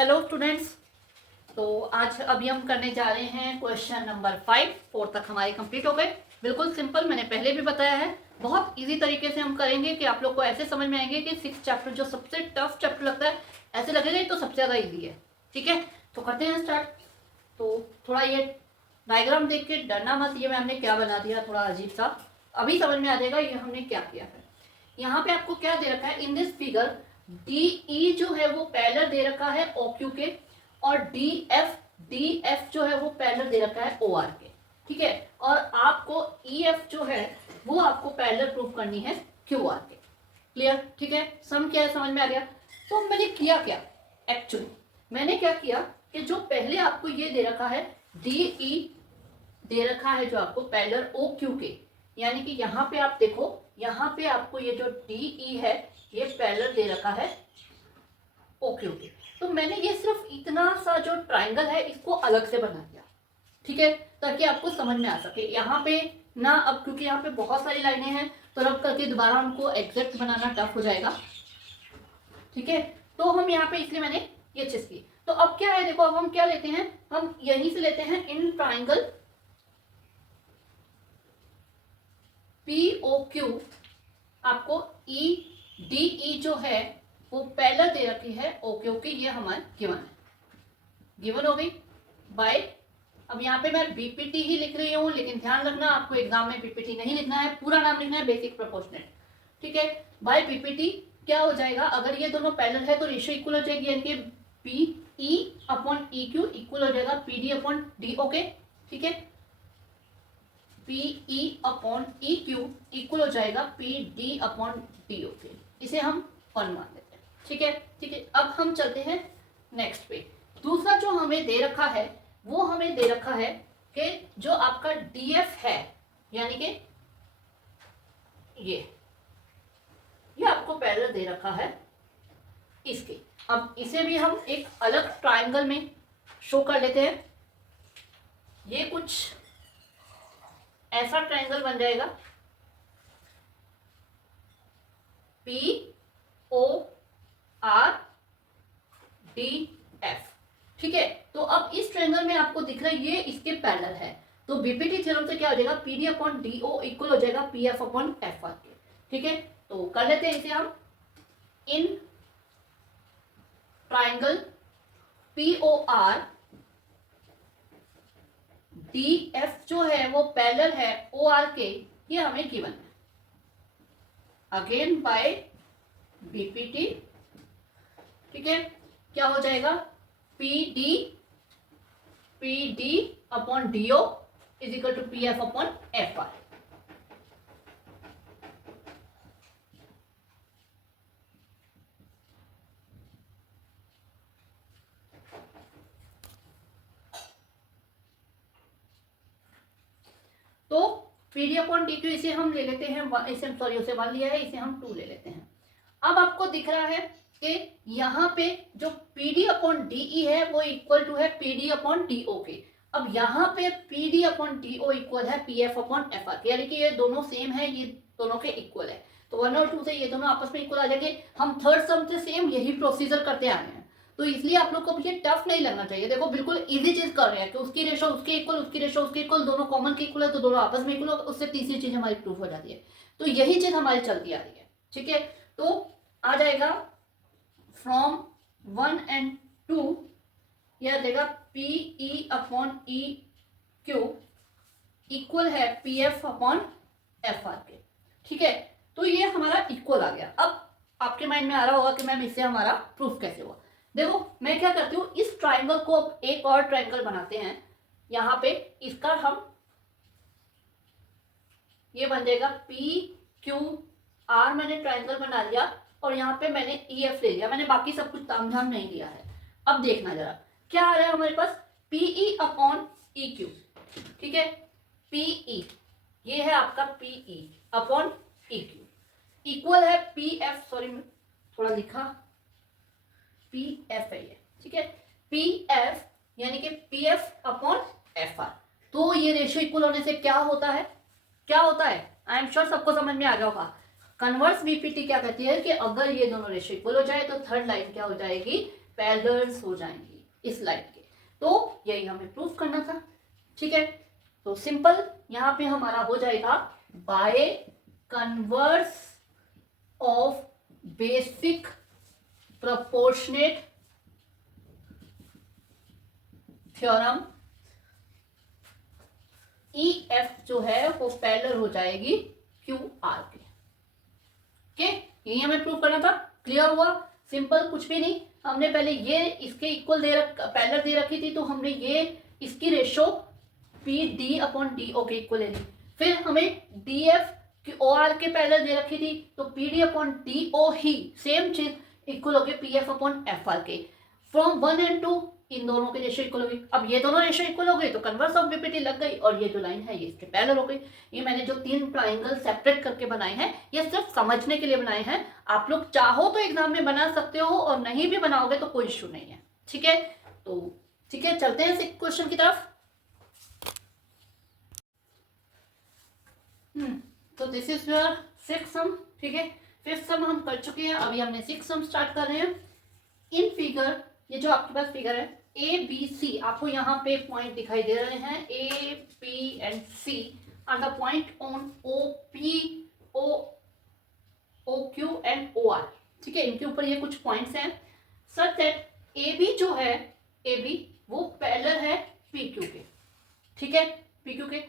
Hello students. तो आज अभी हम करने जा रहे हैं क्वेश्चन नंबर 5। 4 तक हमारे कंप्लीट हो गए। बिल्कुल सिंपल, मैंने पहले भी बताया है। बहुत इजी तरीके से हम करेंगे कि आप लोग को ऐसे समझ में आएंगे कि 6 चैप्टर जो सबसे टफ चैप्टर लगता है, ऐसे लगेगा ये तो सबसे ज़्यादा ईजी है। ठीक है, तो करते हैं स्टार्ट। तो थोड़ा ये डायग्राम देख के डरना मत, ये मैम ने क्या बना दिया थोड़ा अजीब सा, अभी समझ में आ जाएगा ये हमने क्या किया है। यहाँ पे आपको क्या दे रखा है in this figure, D E जो है वो पैरेलल दे रखा है ओ क्यू के, और डी एफ जो है वो पैरेलल दे रखा है ओ आर के। ठीक है, और आपको ई एफ जो है वो आपको पैरेलल प्रूफ करनी है क्यू आर के। क्लियर? ठीक है, सम क्या है समझ में आ गया। तो मैंने किया क्या, एक्चुअली मैंने क्या किया कि जो पहले आपको ये दे रखा है डी ई दे रखा है जो आपको पैरेलल ओ क्यू के, यानी कि यहाँ पे आप देखो, यहाँ पे आपको ये जो डी ई है ये पैरेलल दे रखा है ओ क्यू के। तो मैंने ये सिर्फ इतना सा जो ट्राइंगल है इसको अलग से बना दिया। ठीक है, ताकि आपको समझ में आ सके। यहाँ पे ना, अब क्योंकि यहाँ पे बहुत सारी लाइनें हैं तो रब करके दोबारा उनको एग्जैक्ट बनाना टफ हो जाएगा। ठीक है, तो हम यहाँ पे इसलिए मैंने ये चीज की। तो अब क्या है देखो, अब हम क्या लेते हैं, हम यहीं से लेते हैं in triangle P O Q, आपको ई डी ई जो है वो पैरेलल दे रखी है ओ क्यू की, ये हमारे गिवन है, गिवन हो गई बाय। अब यहाँ पे मैं बीपीटी ही लिख रही हूँ, लेकिन ध्यान रखना आपको एग्जाम में बीपीटी नहीं लिखना है, पूरा नाम लिखना है बेसिक प्रोपोर्शनेट। ठीक है, बाय बीपीटी क्या हो जाएगा, अगर ये दोनों पैरेलल है तो रेशियो इक्वल हो जाएगी, यानी कि P E upon E Q equal हो जाएगा P D upon D O के। ठीक है, P E upon E Q equal हो जाएगा P D upon D O के, इसे हम 1 मान लेते हैं। ठीक है, ठीक है, अब हम चलते हैं नेक्स्ट पे। दूसरा जो हमें दे रखा है वो हमें दे रखा है कि जो आपका डी एफ है, यानी कि ये आपको पैरेलल दे रखा है इसके। अब इसे भी हम एक अलग ट्राइंगल में शो कर लेते हैं। ये कुछ ऐसा ट्राइंगल बन जाएगा P O R D F. ठीक है, तो अब इस ट्रायंगल में आपको दिख रहा है ये इसके पैरेलल है, तो बीपीटी थ्योरम से क्या हो जाएगा, P D upon D O equal हो जाएगा P F upon F R के। ठीक है, तो कर लेते हैं इसे हम। In triangle P O R D F जो है वो पैरेलल है ओ आर के, ये हमें गिवन है अगेन बाय बीपीटी। ठीक है, क्या हो जाएगा, P D upon D O is equal to P F upon F R. तो P D upon D Q इसे हम ले लेते हैं, इसे सॉरी उसे 1 लिया है, इसे हम 2 ले लेते हैं। अब आपको दिख रहा है कि यहाँ पे जो P D upon D E है वो इक्वल टू है P D upon D O के। अब यहाँ पे P D upon D O equal है P F upon F R के, यानी कि ये दोनों सेम है, ये दोनों के इक्वल है। तो 1 और 2 से ये दोनों आपस में इक्वल आ जाएंगे। हम थर्ड सम से सेम यही प्रोसीजर करते आ रहे हैं, तो इसलिए आप लोग को ये टफ नहीं लगना चाहिए। देखो बिल्कुल इजी चीज कर रहे हैं कि उसकी रेशो उसके इक्वल, उसकी रेशो उसके इक्वल, दोनों कॉमन के इक्वल है तो दोनों आपस में इक्वल, उससे तीसरी चीज हमारी प्रूफ हो जाती है। तो यही चीज हमारी चलती आ रही है। ठीक है, तो आ जाएगा फ्रॉम 1 and 2, यह आ जाएगा P E upon E Q equal है P F upon F R के। ठीक है, तो ये हमारा इक्वल आ गया। अब आपके माइंड में आ रहा होगा कि मैम इससे हमारा प्रूफ कैसे हुआ। देखो मैं क्या करती हूँ, इस ट्राइंगल को अब एक और ट्राइंगल बनाते हैं। यहाँ पे इसका हम ये बन जाएगा पी क्यू आर, मैंने ट्राइंगल बना लिया और यहाँ पे मैंने ई एफ ले लिया, मैंने बाकी सब कुछ तामझाम नहीं लिया है। अब देखना जरा क्या आ रहा है हमारे पास, पीई अपॉन ई क्यू। ठीक है, पीई ये है आपका PE upon E Q equal है पी एफ, सॉरी मैं थोड़ा लिखा, पी एफ है ये। ठीक है, पी एफ यानी कि P F upon F R. तो ये रेशियो इक्वल होने से क्या होता है, क्या होता है, आई एम श्योर सबको समझ में आ गया होगा। कन्वर्स बीपीटी क्या कहती है कि अगर ये दोनों रेशियो इक्वल हो जाए तो थर्ड लाइन क्या हो जाएगी, पैरेलल्स हो जाएंगी इस लाइट के। तो यही हमें प्रूफ करना था, ठीक है। तो सिंपल यहाँ पे हमारा हो जाएगा by converse of basic proportionate theorem E F जो है वो पैरेलल हो जाएगी क्यू आर के। ओके, यही हमें प्रूव करना था। क्लियर हुआ? सिंपल, कुछ भी नहीं। हमने पहले ये इसके इक्वल पैरेलल दे रखी थी, तो हमने ये इसकी ratio P D upon D O के इक्वल ले ली। फिर हमें डी एफ की ओ आर के पैरेलल दे रखी थी, तो P D upon D O ही सेम चीज इक्वल हो गई P F upon F R के। फ्रॉम 1 and 2 इन दोनों की रेशो इक्वल हो गई। अब ये दोनों रेशो इक्वल हो गई तो कन्वर्स ऑफ बीपीटी लग गई, और ये जो लाइन है ये इसके पैरेलल हो गई। ये मैंने जो 3 ट्राइंगल सेपरेट करके बनाए हैं, ये सिर्फ समझने के लिए बनाए हैं। आप लोग चाहो तो एग्जाम में बना सकते हो, और नहीं भी बनाओगे तो कोई इश्यू नहीं है, ठीक है। तो ठीक है, चलते हैं क्वेश्चन की तरफ। तो दिस इज योर 6th सम, ठीक है। 5th सम हम कर चुके हैं, अभी हमने 6th सम स्टार्ट कर रहे हैं। इन फिगर, ये जो आपके पास फिगर है ए बी सी, आपको यहाँ पे पॉइंट दिखाई दे रहे हैं A B and C are the point on O P O Q and O R, ठीक है। इनके ऊपर ये कुछ पॉइंट्स हैं सच दैट ए बी जो है, ए बी वो पैरेलल है पी क्यू के, ठीक है, पी क्यू के।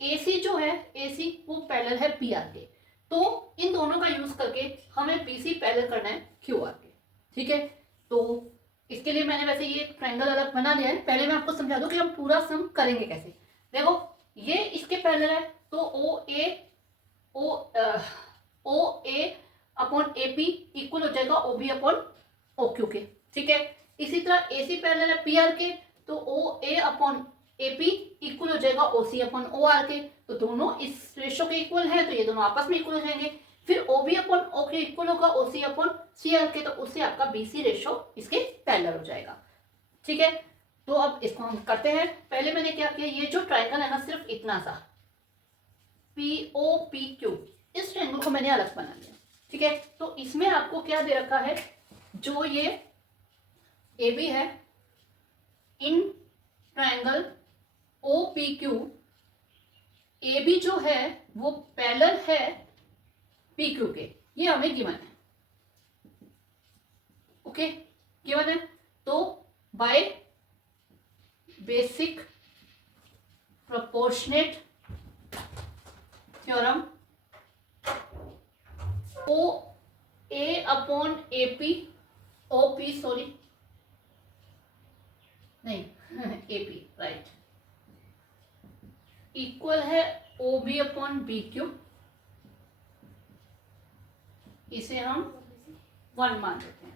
ए सी जो है, ए सी वो पैरेलल है पी आर के। तो इन दोनों का यूज करके हमें पी सी पैरेलल करना है क्यू आर के, ठीक है। तो इसके लिए मैंने वैसे ये ट्रायंगल अलग बना लिया है। पहले मैं आपको समझा दूं कि हम पूरा सम करेंगे कैसे। देखो, ये इसके पैरेलल है, तो O A upon A P equal हो जाएगा O B upon O Q के, ठीक है। इसी तरह ए सी पैरेलल है पी आर के, तो O A upon A P equal हो जाएगा O C upon O R के। तो दोनों इस रेशो के इक्वल है, तो ये दोनों आपस में इक्वल हो जाएंगे। फिर ओ बी अपॉन ओ के इक्वल होगा ओ सी अपॉन सी आर के, तो उससे आपका बी सी रेशो इसके पैरेलल हो जाएगा, ठीक है। तो अब इसको हम करते हैं। पहले मैंने क्या किया, ये जो ट्रायंगल है ना, सिर्फ इतना सा पी ओ पी क्यू, इस ट्रायंगल को मैंने अलग बना लिया, ठीक है। तो इसमें आपको क्या दे रखा है, जो ये ए बी है, in triangle O P Q, A B जो है वो पैरेलल है पी क्यू के, ये हमें गिवन है, ओके, गिवन है। तो by basic proportionate theorem O A upon A P, O P sorry नहीं ए पी राइट, इक्वल है O B upon B Q. इसे हम 1 मान लेते हैं।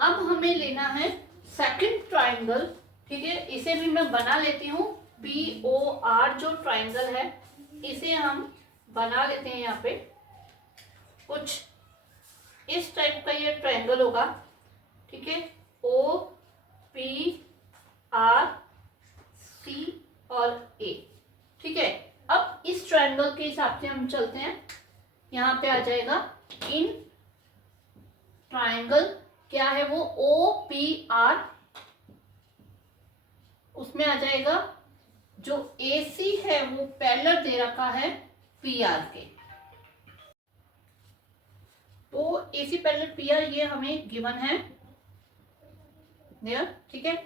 अब हमें लेना है सेकंड ट्रायंगल, ठीक है। इसे भी मैं बना लेती हूँ, पी ओ आर जो ट्रायंगल है, इसे हम बना लेते हैं। यहाँ पे कुछ इस टाइप का ये ट्रायंगल होगा, ठीक है। ओ पी आर सी और ए, ठीक है। अब इस ट्रायंगल के हिसाब से हम चलते हैं। यहाँ पे आ जाएगा इन ट्रायंगल, क्या है वो, ओ पी आर, उसमें आ जाएगा जो ए सी है वो पैरेलल दे रखा है पी आर के। तो A C parallel P R ये हमें गिवन है, ठीक है।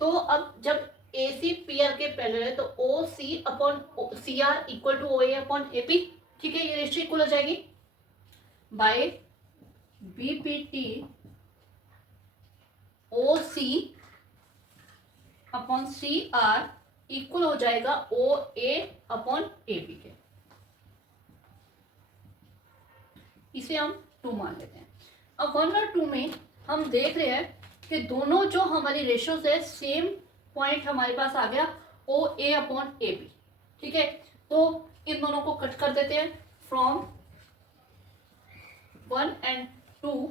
तो अब जब ए सी पी आर के पैरेलल है, तो O C upon C R equal to O A upon A P, ठीक है। ये रेशियो इक्वल हो जाएगी by B P T O C upon C R equal हो जाएगा ओ ए अपॉन ए पी के। इसे हम 2 मान लेते हैं। अब 1 और 2 में हम देख रहे हैं कि दोनों जो हमारी रेशियोज है, सेम पॉइंट हमारे पास आ गया ओ ए अपॉन ए बी, ठीक है। तो इन दोनों को कट कर देते हैं। फ्रॉम 1 and 2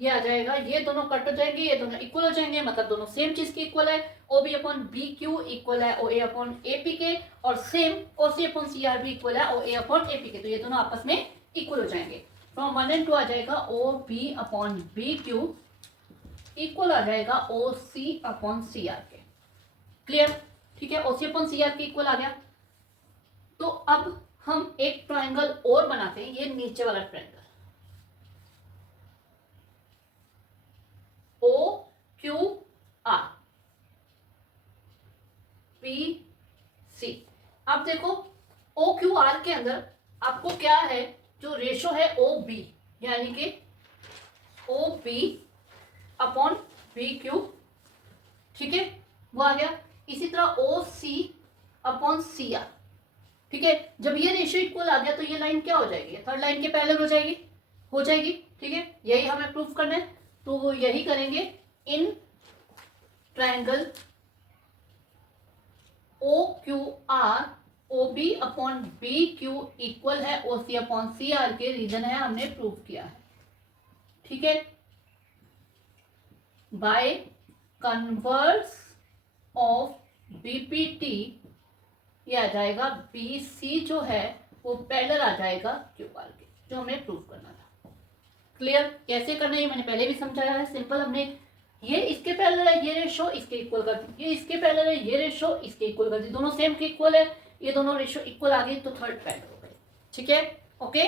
ये आ जाएगा, ये दोनों कट हो जाएंगे, ये दोनों इक्वल हो जाएंगे, मतलब दोनों सेम चीज के इक्वल है। O B upon B Q equal है O A upon A P के, और same O C upon C R भी इक्वल है O A upon A P के। तो ये दोनों आपस में इक्वल हो जाएंगे। फ्रॉम 1 and 2 आ जाएगा O B upon B Q equal आ जाएगा O C upon C R के। क्लियर? ठीक है, O C upon C R के इक्वल आ गया। तो अब हम एक ट्राइंगल और बनाते हैं, ये नीचे वाला triangle O Q R P C. अब देखो ओ क्यू आर के अंदर आपको क्या है, जो रेशो है ओ बी, यानी कि O B upon B Q, ठीक है, वो आ गया। इसी तरह ओ सी अपॉन सी आर, ठीक है। जब ये रेशियो इक्वल आ गया तो ये लाइन क्या हो जाएगी, थर्ड लाइन के पैरेलल हो जाएगी, ठीक है। यही हमें प्रूफ करना है, तो वो यही करेंगे। In triangle O Q R O B upon B Q equal है O C upon C R के, रीजन है हमने प्रूफ किया है, ठीक है। बाय कन्वर्स ऑफ बीपीटी ये आ जाएगा बी सी जो है वो पैरेलल आ जाएगा क्यू आर के, जो हमें प्रूव करना था। क्लियर? कैसे करना है ये मैंने पहले भी समझाया है, सिंपल। हमने ये इसके पैरेलल है, ये रेशो इसके इक्वल कर दी, ये इसके पैरेलल है, ये रेशो इसके इक्वल कर दी, दोनों सेम के इक्वल है, ये दोनों रेशो इक्वल आ गई तो थर्ड पैरेलल हो गए, ठीक है। ओके,